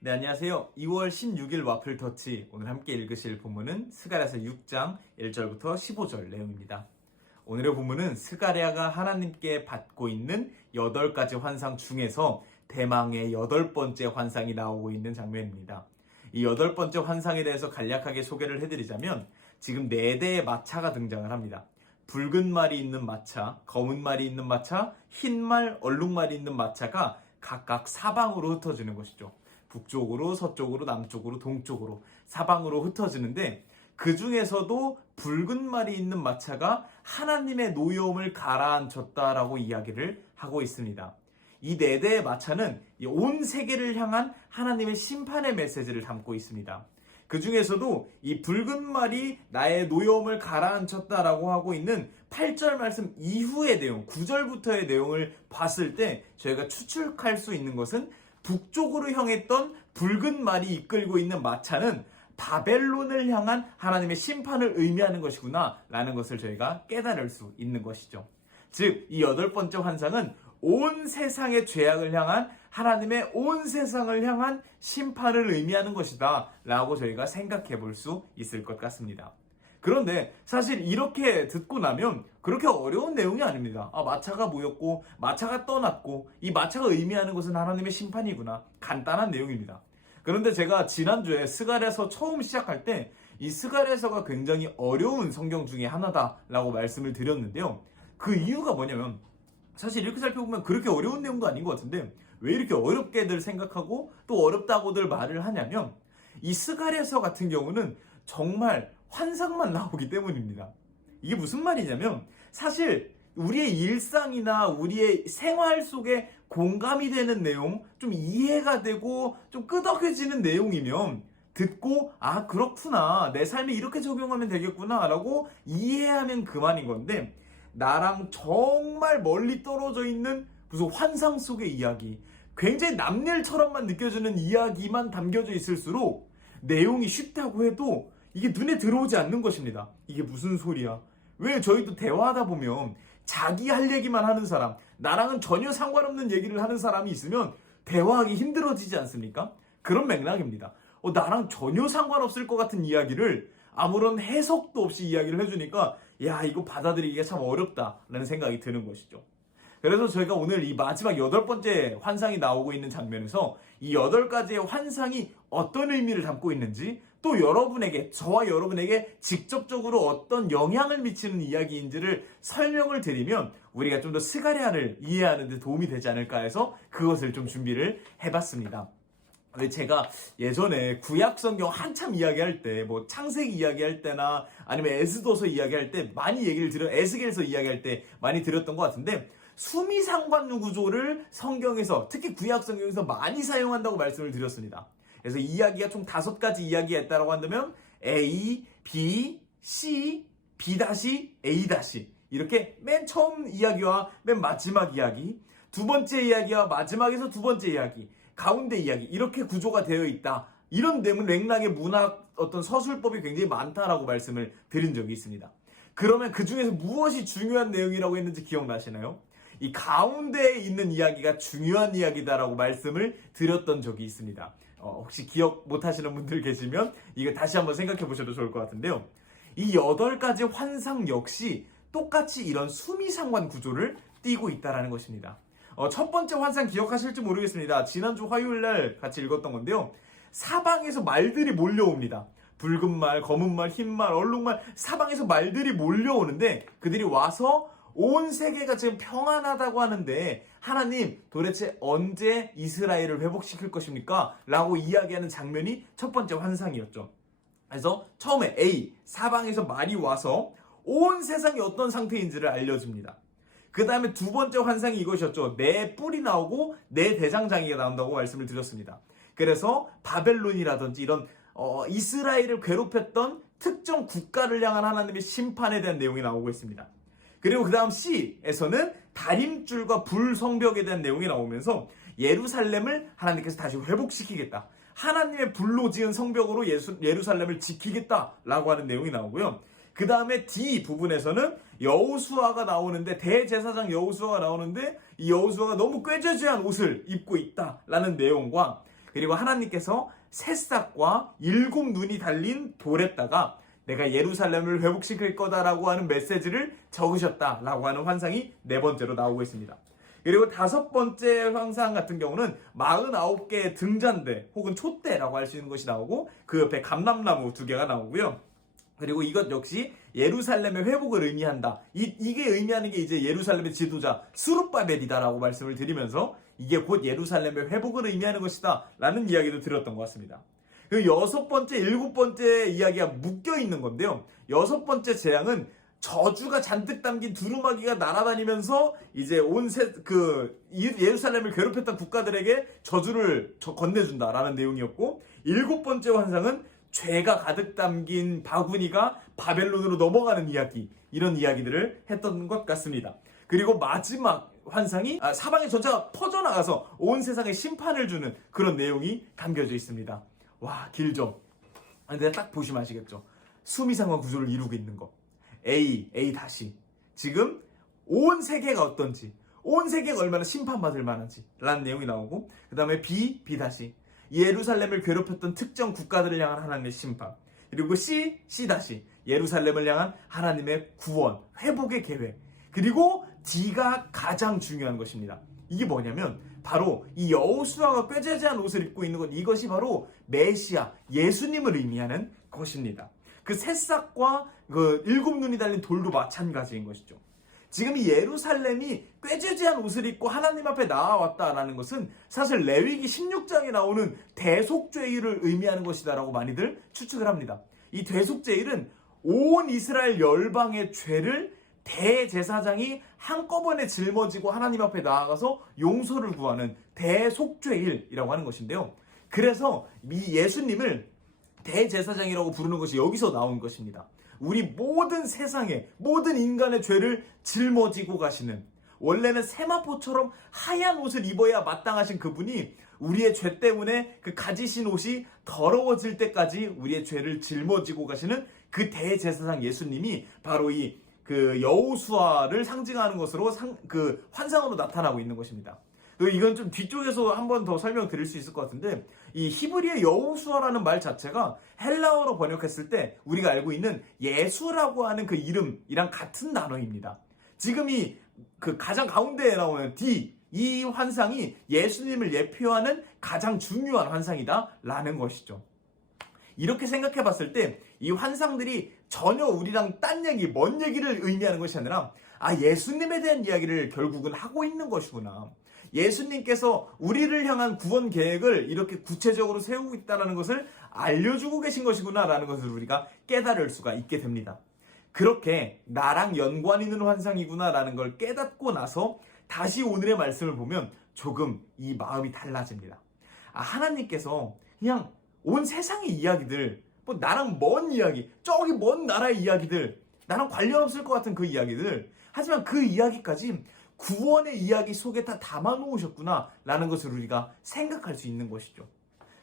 네, 안녕하세요. 2월 16일 와플 터치. 오늘 함께 읽으실 본문은 스가랴서 6장 1절부터 15절 내용입니다. 오늘의 본문은 스가랴가 하나님께 받고 있는 8가지 환상 중에서 대망의 여덟 번째 환상이 나오고 있는 장면입니다. 이 여덟 번째 환상에 대해서 간략하게 소개를 해드리자면 지금 네 대의 마차가 등장을 합니다. 붉은 말이 있는 마차, 검은 말이 있는 마차, 흰 말, 얼룩 말이 있는 마차가 각각 사방으로 흩어지는 것이죠. 북쪽으로, 서쪽으로, 남쪽으로, 동쪽으로, 사방으로 흩어지는데 그 중에서도 붉은 말이 있는 마차가 하나님의 노여움을 가라앉혔다라고 이야기를 하고 있습니다. 이 네 대의 마차는 온 세계를 향한 하나님의 심판의 메시지를 담고 있습니다. 그 중에서도 이 붉은 말이 나의 노여움을 가라앉혔다라고 하고 있는 8절 말씀 이후의 내용, 9절부터의 내용을 봤을 때 저희가 추측할 수 있는 것은 북쪽으로 향했던 붉은 말이 이끌고 있는 마차는 바벨론을 향한 하나님의 심판을 의미하는 것이구나 라는 것을 저희가 깨달을 수 있는 것이죠. 즉, 이 여덟 번째 환상은 온 세상의 죄악을 향한 하나님의 온 세상을 향한 심판을 의미하는 것이다 라고 저희가 생각해 볼 수 있을 것 같습니다. 그런데 사실 이렇게 듣고 나면 그렇게 어려운 내용이 아닙니다. 아, 마차가 모였고, 마차가 떠났고, 이 마차가 의미하는 것은 하나님의 심판이구나. 간단한 내용입니다. 그런데 제가 지난주에 스가랴서 처음 시작할 때 이 스가랴서가 굉장히 어려운 성경 중에 하나다라고 말씀을 드렸는데요. 그 이유가 뭐냐면 사실 이렇게 살펴보면 그렇게 어려운 내용도 아닌 것 같은데 왜 이렇게 어렵게들 생각하고 또 어렵다고들 말을 하냐면 이 스가랴서 같은 경우는 정말 환상만 나오기 때문입니다. 이게 무슨 말이냐면 사실 우리의 일상이나 우리의 생활 속에 공감이 되는 내용, 좀 이해가 되고 좀 끄덕여지는 내용이면 듣고 아 그렇구나 내 삶에 이렇게 적용하면 되겠구나라고 이해하면 그만인 건데 나랑 정말 멀리 떨어져 있는 무슨 환상 속의 이야기, 굉장히 남일처럼만 느껴지는 이야기만 담겨져 있을수록 내용이 쉽다고 해도 이게 눈에 들어오지 않는 것입니다. 이게 무슨 소리야? 왜 저희도 대화하다 보면 자기 할 얘기만 하는 사람, 나랑은 전혀 상관없는 얘기를 하는 사람이 있으면 대화하기 힘들어지지 않습니까? 그런 맥락입니다. 어, 나랑 전혀 상관없을 것 같은 이야기를 아무런 해석도 없이 이야기를 해주니까 야 이거 받아들이기가 참 어렵다라는 생각이 드는 것이죠. 그래서 저희가 오늘 이 마지막 여덟 번째 환상이 나오고 있는 장면에서 이 여덟 가지의 환상이 어떤 의미를 담고 있는지 또 여러분에게 저와 여러분에게 직접적으로 어떤 영향을 미치는 이야기인지를 설명을 드리면 우리가 좀 더 스가랴를 이해하는 데 도움이 되지 않을까 해서 그것을 좀 준비를 해봤습니다. 왜 제가 예전에 구약 성경 한참 이야기할 때, 뭐 창세기 이야기할 때나 아니면 에스도서 이야기할 때 많이 얘기를 들어, 에스겔서 이야기할 때 많이 들었던 것 같은데, 수미상관류 구조를 성경에서, 특히 구약 성경에서 많이 사용한다고 말씀을 드렸습니다. 그래서 이야기가 총 다섯 가지 이야기가 있다고 한다면, A, B, C, B 다시, A 다시. 이렇게 맨 처음 이야기와 맨 마지막 이야기, 두 번째 이야기와 마지막에서 두 번째 이야기, 가운데 이야기 이렇게 구조가 되어 있다. 이런 맥락의 문학 어떤 서술법이 굉장히 많다라고 말씀을 드린 적이 있습니다. 그러면 그 중에서 무엇이 중요한 내용이라고 했는지 기억나시나요? 이 가운데에 있는 이야기가 중요한 이야기다라고 말씀을 드렸던 적이 있습니다. 어, 혹시 기억 못 하시는 분들 계시면 이거 다시 한번 생각해 보셔도 좋을 것 같은데요. 이 여덟 가지 환상 역시 똑같이 이런 수미상관 구조를 띠고 있다라는 것입니다. 어, 첫 번째 환상 기억하실지 모르겠습니다. 지난주 화요일 날 같이 읽었던 건데요. 사방에서 말들이 몰려옵니다. 붉은 말, 검은 말, 흰 말, 얼룩말, 사방에서 말들이 몰려오는데 그들이 와서 온 세계가 지금 평안하다고 하는데 하나님 도대체 언제 이스라엘을 회복시킬 것입니까? 라고 이야기하는 장면이 첫 번째 환상이었죠. 그래서 처음에 A, 사방에서 말이 와서 온 세상이 어떤 상태인지를 알려줍니다. 그 다음에 두 번째 환상이 이것이었죠. 내 뿔이 나오고 내 대장장이가 나온다고 말씀을 드렸습니다. 그래서 바벨론이라든지 이런 어, 이스라엘을 괴롭혔던 특정 국가를 향한 하나님의 심판에 대한 내용이 나오고 있습니다. 그리고 그 다음 C에서는 다림줄과 불성벽에 대한 내용이 나오면서 예루살렘을 하나님께서 다시 회복시키겠다. 하나님의 불로 지은 성벽으로 예수, 예루살렘을 지키겠다라고 하는 내용이 나오고요. 그 다음에 D 부분에서는 여우수아가 나오는데 대제사장 여우수아가 나오는데 이 여우수아가 너무 꾀죄죄한 옷을 입고 있다라는 내용과 그리고 하나님께서 새싹과 일곱 눈이 달린 돌에다가 내가 예루살렘을 회복시킬 거다라고 하는 메시지를 적으셨다라고 하는 환상이 네 번째로 나오고 있습니다. 그리고 다섯 번째 환상 같은 경우는 49개의 등잔대 혹은 촛대라고 할 수 있는 것이 나오고 그 옆에 감람나무 두 개가 나오고요. 그리고 이것 역시 예루살렘의 회복을 의미한다. 이, 이게 의미하는 게 이제 예루살렘의 지도자 수룹바벨이다라고 말씀을 드리면서 이게 곧 예루살렘의 회복을 의미하는 것이다. 라는 이야기도 들었던 것 같습니다. 그 여섯 번째, 일곱 번째 이야기가 묶여 있는 건데요. 여섯 번째 재앙은 저주가 잔뜩 담긴 두루마기가 날아다니면서 이제 온 세, 그, 예루살렘을 괴롭혔던 국가들에게 저주를 저- 건네준다라는 내용이었고, 일곱 번째 환상은 죄가 가득 담긴 바구니가 바벨론으로 넘어가는 이야기, 이런 이야기들을 했던 것 같습니다. 그리고 마지막 환상이 아, 사방의 전체가 퍼져나가서 온 세상에 심판을 주는 그런 내용이 담겨져 있습니다. 와, 길죠? 아, 근데 딱 보시면 아시겠죠? 수미상관 구조를 이루고 있는 거. A, A 다시. 지금 온 세계가 어떤지, 온 세계가 얼마나 심판받을 만한지 라는 내용이 나오고 그 다음에 B, B 다시. 예루살렘을 괴롭혔던 특정 국가들을 향한 하나님의 심판. 그리고 C, C 다시. 예루살렘을 향한 하나님의 구원, 회복의 계획. 그리고 D가 가장 중요한 것입니다. 이게 뭐냐면 바로 이 여호수아가 꾀죄죄한 옷을 입고 있는 것 이것이 바로 메시아 예수님을 의미하는 것입니다. 그 새싹과 그 일곱 눈이 달린 돌도 마찬가지인 것이죠. 지금 이 예루살렘이 꾀죄죄한 옷을 입고 하나님 앞에 나와왔다라는 것은 사실 레위기 16장에 나오는 대속죄일을 의미하는 것이다라고 많이들 추측을 합니다. 이 대속죄일은 온 이스라엘 열방의 죄를 대제사장이 한꺼번에 짊어지고 하나님 앞에 나아가서 용서를 구하는 대속죄일이라고 하는 것인데요. 그래서 이 예수님을 대제사장이라고 부르는 것이 여기서 나온 것입니다. 우리 모든 세상의 모든 인간의 죄를 짊어지고 가시는 원래는 세마포처럼 하얀 옷을 입어야 마땅하신 그분이 우리의 죄 때문에 그 가지신 옷이 더러워질 때까지 우리의 죄를 짊어지고 가시는 그 대제사장 예수님이 바로 이 그 여호수아를 상징하는 것으로 상, 그 환상으로 나타나고 있는 것입니다. 그 이건 좀 뒤쪽에서 한 번 더 설명드릴 수 있을 것 같은데 이 히브리의 여호수아라는 말 자체가 헬라어로 번역했을 때 우리가 알고 있는 예수라고 하는 그 이름이랑 같은 단어입니다. 지금 이 그 가장 가운데에 나오는 D 이 환상이 예수님을 예표하는 가장 중요한 환상이다라는 것이죠. 이렇게 생각해 봤을 때 이 환상들이 전혀 우리랑 딴 얘기, 먼 얘기를 의미하는 것이 아니라 아, 예수님에 대한 이야기를 결국은 하고 있는 것이구나. 예수님께서 우리를 향한 구원 계획을 이렇게 구체적으로 세우고 있다는 것을 알려주고 계신 것이구나라는 것을 우리가 깨달을 수가 있게 됩니다. 그렇게 나랑 연관 있는 환상이구나라는 걸 깨닫고 나서 다시 오늘의 말씀을 보면 조금 이 마음이 달라집니다. 아, 하나님께서 그냥 온 세상의 이야기들, 뭐 나랑 먼 이야기, 저기 먼 나라의 이야기들, 나랑 관련 없을 것 같은 그 이야기들, 하지만 그 이야기까지 구원의 이야기 속에 다 담아 놓으셨구나, 라는 것을 우리가 생각할 수 있는 것이죠.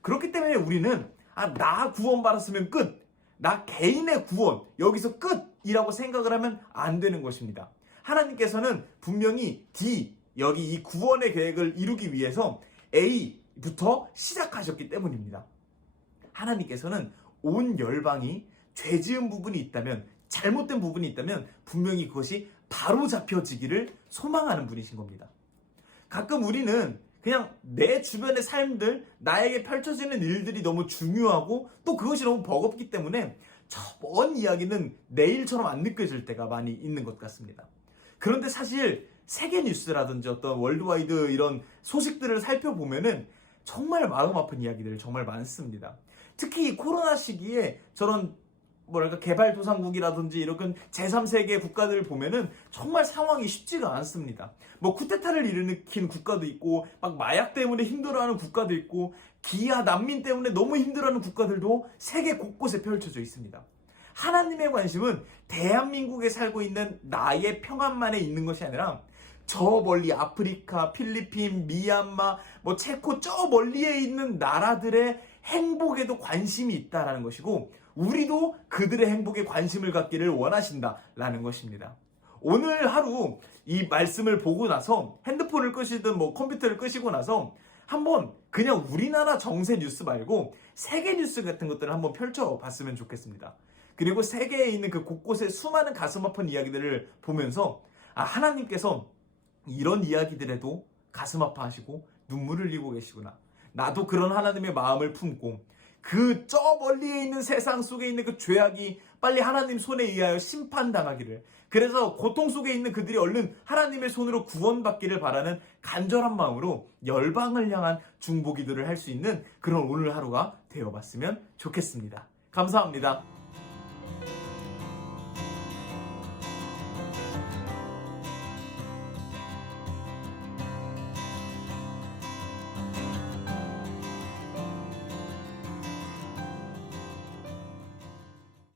그렇기 때문에 우리는, 아, 나 구원 받았으면 끝! 나 개인의 구원, 여기서 끝이라고 생각을 하면 안 되는 것입니다. 하나님께서는 분명히 D, 여기 이 구원의 계획을 이루기 위해서 A부터 시작하셨기 때문입니다. 하나님께서는 온 열방이 죄 지은 부분이 있다면, 잘못된 부분이 있다면, 분명히 그것이 바로 잡혀지기를 소망하는 분이신 겁니다. 가끔 우리는 그냥 내 주변의 삶들, 나에게 펼쳐지는 일들이 너무 중요하고 또 그것이 너무 버겁기 때문에 저 먼 이야기는 내일처럼 안 느껴질 때가 많이 있는 것 같습니다. 그런데 사실 세계 뉴스라든지 어떤 월드와이드 이런 소식들을 살펴보면은 정말 마음 아픈 이야기들 정말 많습니다. 특히 이 코로나 시기에 저런 뭐랄까 개발도상국이라든지 이런 제3세계 국가들을 보면은 정말 상황이 쉽지가 않습니다. 뭐 쿠데타를 일으킨 국가도 있고 막 마약 때문에 힘들어하는 국가도 있고 기아 난민 때문에 너무 힘들어하는 국가들도 세계 곳곳에 펼쳐져 있습니다. 하나님의 관심은 대한민국에 살고 있는 나의 평안만에 있는 것이 아니라 저 멀리 아프리카, 필리핀, 미얀마, 뭐 체코 저 멀리에 있는 나라들의 행복에도 관심이 있다라는 것이고 우리도 그들의 행복에 관심을 갖기를 원하신다라는 것입니다. 오늘 하루 이 말씀을 보고 나서 핸드폰을 끄시든 뭐 컴퓨터를 끄시고 나서 한번 그냥 우리나라 정세 뉴스 말고 세계 뉴스 같은 것들을 한번 펼쳐봤으면 좋겠습니다. 그리고 세계에 있는 그 곳곳에 수많은 가슴 아픈 이야기들을 보면서 아, 하나님께서 이런 이야기들에도 가슴 아파하시고 눈물을 흘리고 계시구나. 나도 그런 하나님의 마음을 품고 그 저 멀리에 있는 세상 속에 있는 그 죄악이 빨리 하나님 손에 의하여 심판당하기를 그래서 고통 속에 있는 그들이 얼른 하나님의 손으로 구원받기를 바라는 간절한 마음으로 열방을 향한 중보 기도를 할 수 있는 그런 오늘 하루가 되어 봤으면 좋겠습니다. 감사합니다.